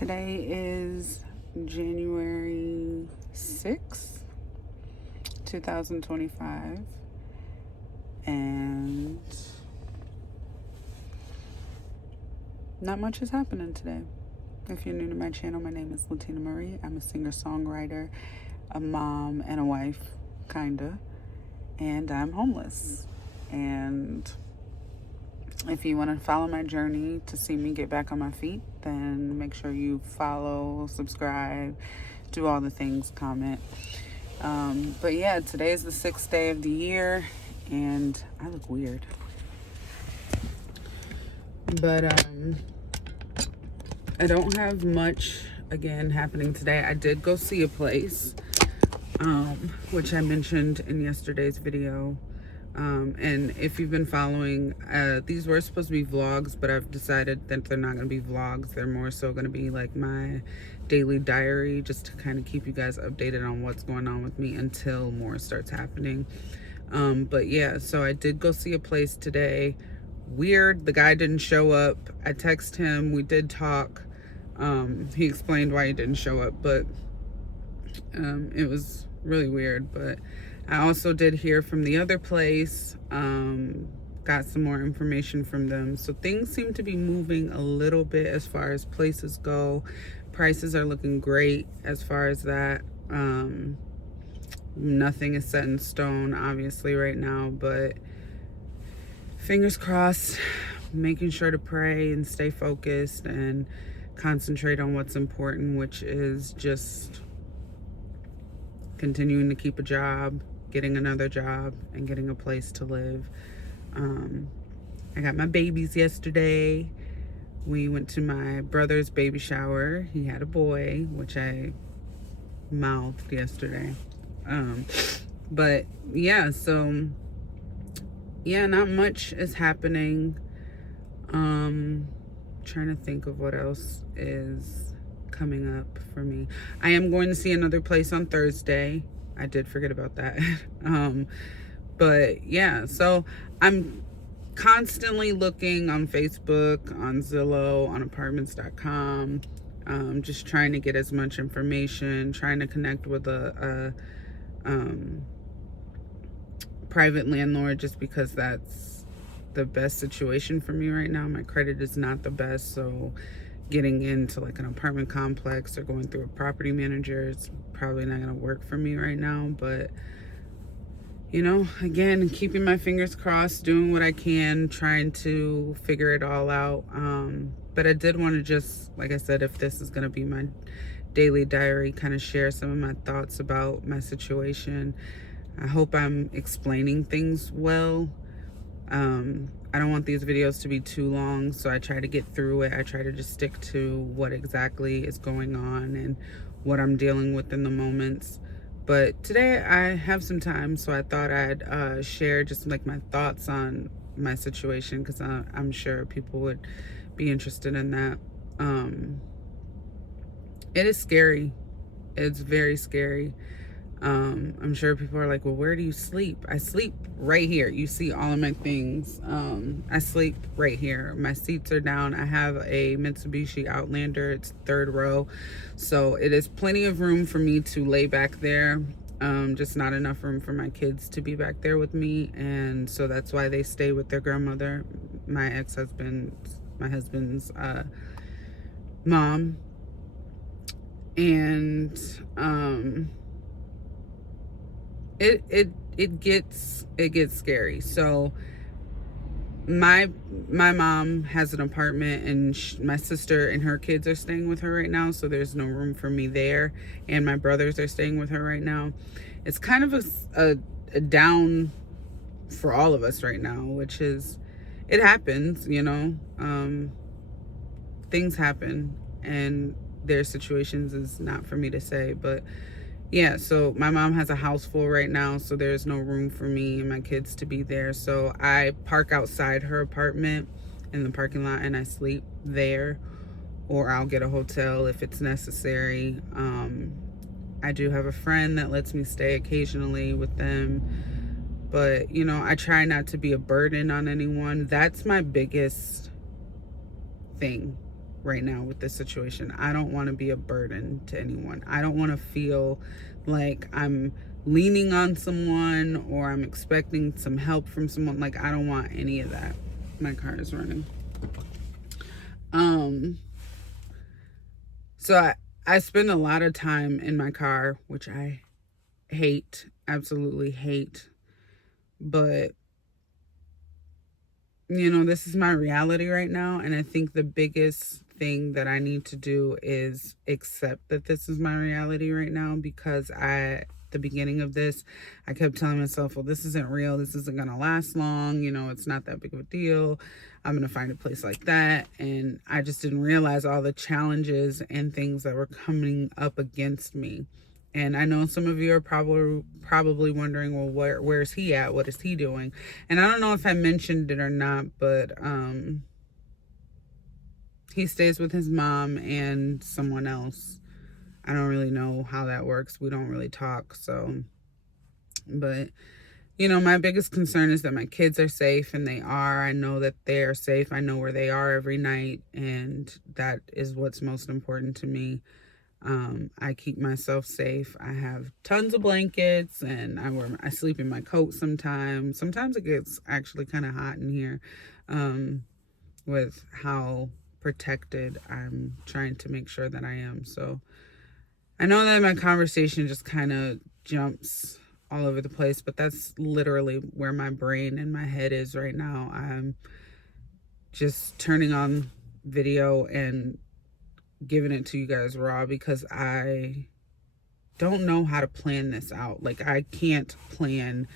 Today is January 6th, 2025, and not much is happening today. If you're new to my channel, my name is Latina Marie. I'm a singer-songwriter, a mom, and a wife, kinda, and I'm homeless. And if you want to follow my journey to see me get back on my feet, then make sure you follow, subscribe, do all the things, comment. But yeah, today is the 6th day of the year, and I look weird. But I don't have much, again, happening today. I did go see a place, which I mentioned in yesterday's video. And if you've been following, these were supposed to be vlogs, but I've decided that they're not going to be vlogs. They're more so going to be like my daily diary, just to kind of keep you guys updated on what's going on with me until more starts happening. But yeah, so I did go see a place today. Weird, the guy didn't show up. I texted him, we did talk. He explained why he didn't show up, but it was really weird. But I also did hear from the other place, got some more information from them. So things seem to be moving a little bit as far as places go. Prices are looking great as far as that. Nothing is set in stone, obviously, right now, but fingers crossed, making sure to pray and stay focused and concentrate on what's important, which is just continuing to keep a job, getting another job, and getting a place to live. I got my babies yesterday. We went to my brother's baby shower. He had a boy, which I mouthed yesterday. But yeah, so yeah, not much is happening. Trying to think of what else is coming up for me. I am going to see another place on Thursday. I did forget about that. But yeah, so I'm constantly looking on Facebook, on Zillow, on apartments.com, just trying to get as much information, trying to connect with a private landlord, just because that's the best situation for me right now. My credit is not the best, so getting into like an apartment complex or going through a property manager, it's probably not going to work for me right now. But you know, again, keeping my fingers crossed, doing what I can, trying to figure it all out. But I did want to just, like I said, if this is going to be my daily diary, kind of share some of my thoughts about my situation. I hope I'm explaining things well. I don't want these videos to be too long, so I try to get through it. I try to just stick to what exactly is going on and what I'm dealing with in the moments. But today I have some time, so I thought I'd share just like my thoughts on my situation, because I'm sure people would be interested in that. It is scary. It's very scary. I'm sure people are like, well, where do you sleep? I sleep right here. You see all of my things. I sleep right here. My seats are down. I have a Mitsubishi Outlander. It's 3rd row. So it is plenty of room for me to lay back there. Just not enough room for my kids to be back there with me. And so that's why they stay with their grandmother, my husband's mom. And it gets scary. So my mom has an apartment, and my sister and her kids are staying with her right now, so there's no room for me there, and my brothers are staying with her right now. It's kind of a down for all of us right now, which is, it happens, you know. Things happen, and their situations is not for me to say. But yeah, so my mom has a house full right now, so there's no room for me and my kids to be there. So I park outside her apartment in the parking lot, and I sleep there, or I'll get a hotel if it's necessary. I do have a friend that lets me stay occasionally with them, but you know, I try not to be a burden on anyone. That's my biggest thing. right now with this situation. I don't want to be a burden to anyone. I don't want to feel like I'm leaning on someone or I'm expecting some help from someone. Like, I don't want any of that. My car is running. So I spend a lot of time in my car, which I hate, absolutely hate. But, this is my reality right now. And I think the biggest thing that I need to do is accept that this is my reality right now, because the beginning of this, I kept telling myself, well, this isn't real. This isn't going to last long. It's not that big of a deal. I'm going to find a place like that. And I just didn't realize all the challenges and things that were coming up against me. And I know some of you are probably wondering, well, where's he at? What is he doing? And I don't know if I mentioned it or not, but he stays with his mom and someone else. I don't really know how that works. We don't really talk, so. But, my biggest concern is that my kids are safe, and they are. I know that they are safe. I know where they are every night, and that is what's most important to me. I keep myself safe. I have tons of blankets, and I sleep in my coat sometimes. Sometimes it gets actually kind of hot in here, with how protected I'm trying to make sure that I am. So I know that my conversation just kind of jumps all over the place, but that's literally where my brain and my head is right now. I'm just turning on video and giving it to you guys raw, because I don't know how to plan this out. Like, I can't plan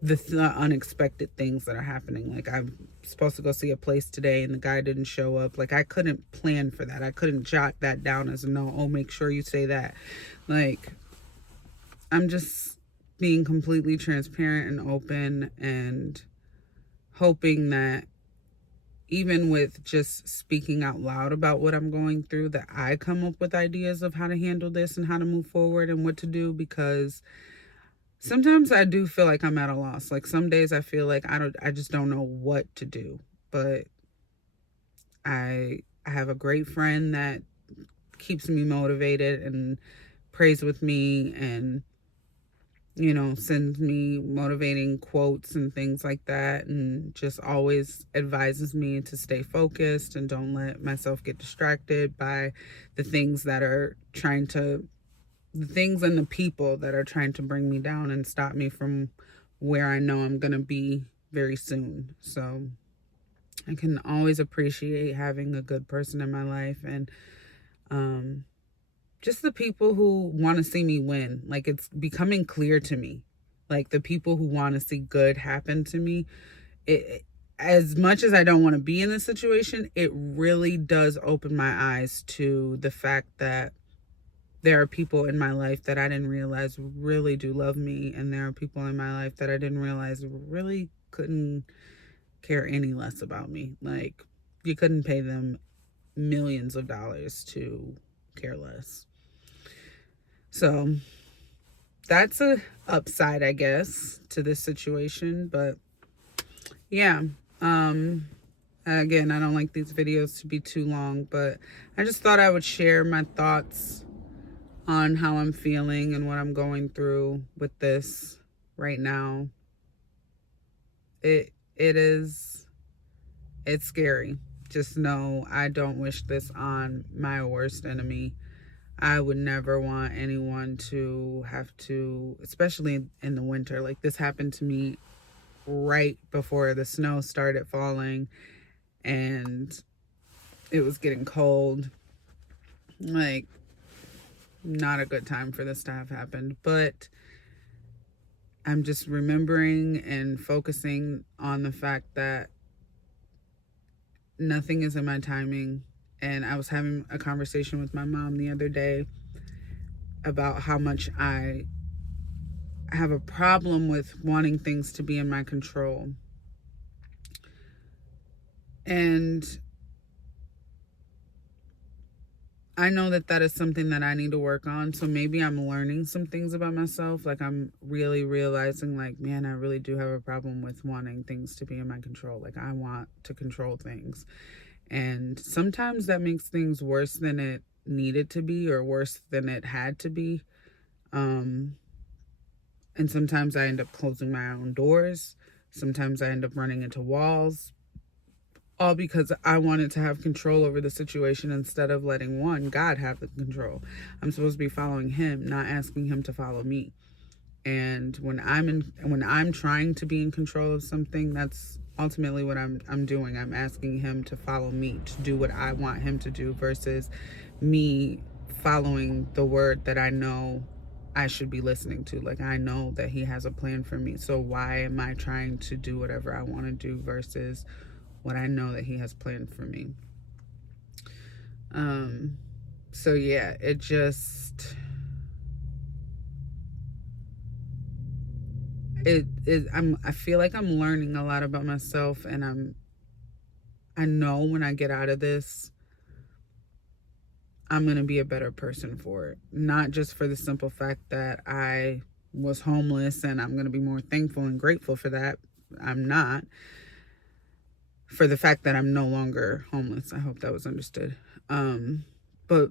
the unexpected things that are happening. Like, I'm supposed to go see a place today and the guy didn't show up. Like, I couldn't plan for that. I couldn't jot that down as a no. Oh, make sure you say that. Like, I'm just being completely transparent and open, and hoping that even with just speaking out loud about what I'm going through, that I come up with ideas of how to handle this and how to move forward and what to do. Because sometimes I do feel like I'm at a loss. Like, some days I feel like I just don't know what to do. But I have a great friend that keeps me motivated and prays with me, and sends me motivating quotes and things like that, and just always advises me to stay focused and don't let myself get distracted by the things and the people that are trying to bring me down and stop me from where I know I'm going to be very soon. So I can always appreciate having a good person in my life, and just the people who want to see me win. Like, it's becoming clear to me, like, the people who want to see good happen to me. As much as I don't want to be in this situation, it really does open my eyes to the fact that there are people in my life that I didn't realize really do love me, and there are people in my life that I didn't realize really couldn't care any less about me. Like, you couldn't pay them millions of dollars to care less. So that's a upside, I guess, to this situation. But yeah, again, I don't like these videos to be too long, but I just thought I would share my thoughts on how I'm feeling and what I'm going through with this right now. It's scary. Just know I don't wish this on my worst enemy. I would never want anyone to have to, especially in the winter. Like, this happened to me right before the snow started falling and it was getting cold. Like, not a good time for this to have happened. But I'm just remembering and focusing on the fact that nothing is in my timing. And I was having a conversation with my mom the other day about how much I have a problem with wanting things to be in my control. And I know that that is something that I need to work on. So maybe I'm learning some things about myself. Like, I'm really realizing, like, man, I really do have a problem with wanting things to be in my control. Like, I want to control things. And sometimes that makes things worse than it needed to be or worse than it had to be. And sometimes I end up closing my own doors. Sometimes I end up running into walls, all because I wanted to have control over the situation instead of letting God have the control. I'm supposed to be following him, not asking him to follow me. And when I'm trying to be in control of something, that's ultimately what I'm doing. I'm asking him to follow me, to do what I want him to do, versus me following the word that I know I should be listening to. Like, I know that he has a plan for me, so why am I trying to do whatever I want to do versus what I know that he has planned for me? So yeah, it just, I feel like I'm learning a lot about myself, and I know when I get out of this, I'm going to be a better person for it. Not just for the simple fact that I was homeless, and I'm going to be more thankful and grateful for that. I'm not. For the fact that I'm no longer homeless. I hope that was understood. But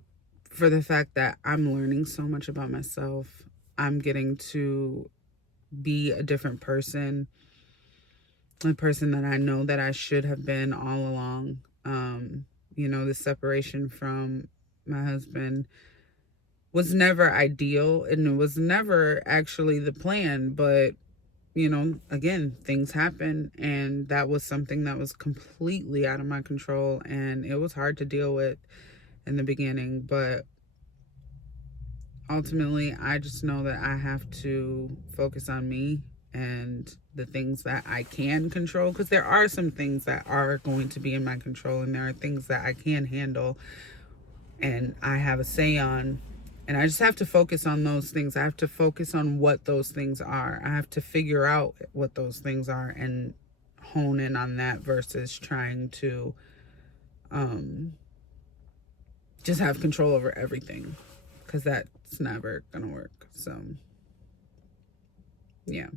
for the fact that I'm learning so much about myself, I'm getting to be a different person, a person that I know that I should have been all along. The separation from my husband was never ideal, and it was never actually the plan, but again, things happen, and that was something that was completely out of my control, and it was hard to deal with in the beginning, but ultimately I just know that I have to focus on me and the things that I can control, because there are some things that are going to be in my control, and there are things that I can handle and I have a say on. And I just have to focus on those things. I have to focus on what those things are. I have to figure out what those things are and hone in on that versus trying to just have control over everything, because that's never going to work. So, yeah.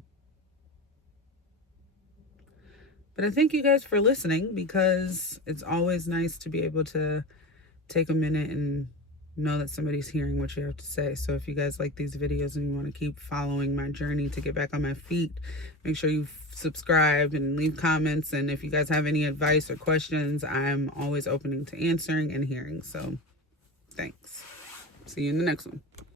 But I thank you guys for listening, because it's always nice to be able to take a minute and know that somebody's hearing what you have to say. So if you guys like these videos and you want to keep following my journey to get back on my feet, make sure you subscribe and leave comments. And if you guys have any advice or questions, I'm always opening to answering and hearing. So thanks. See you in the next one.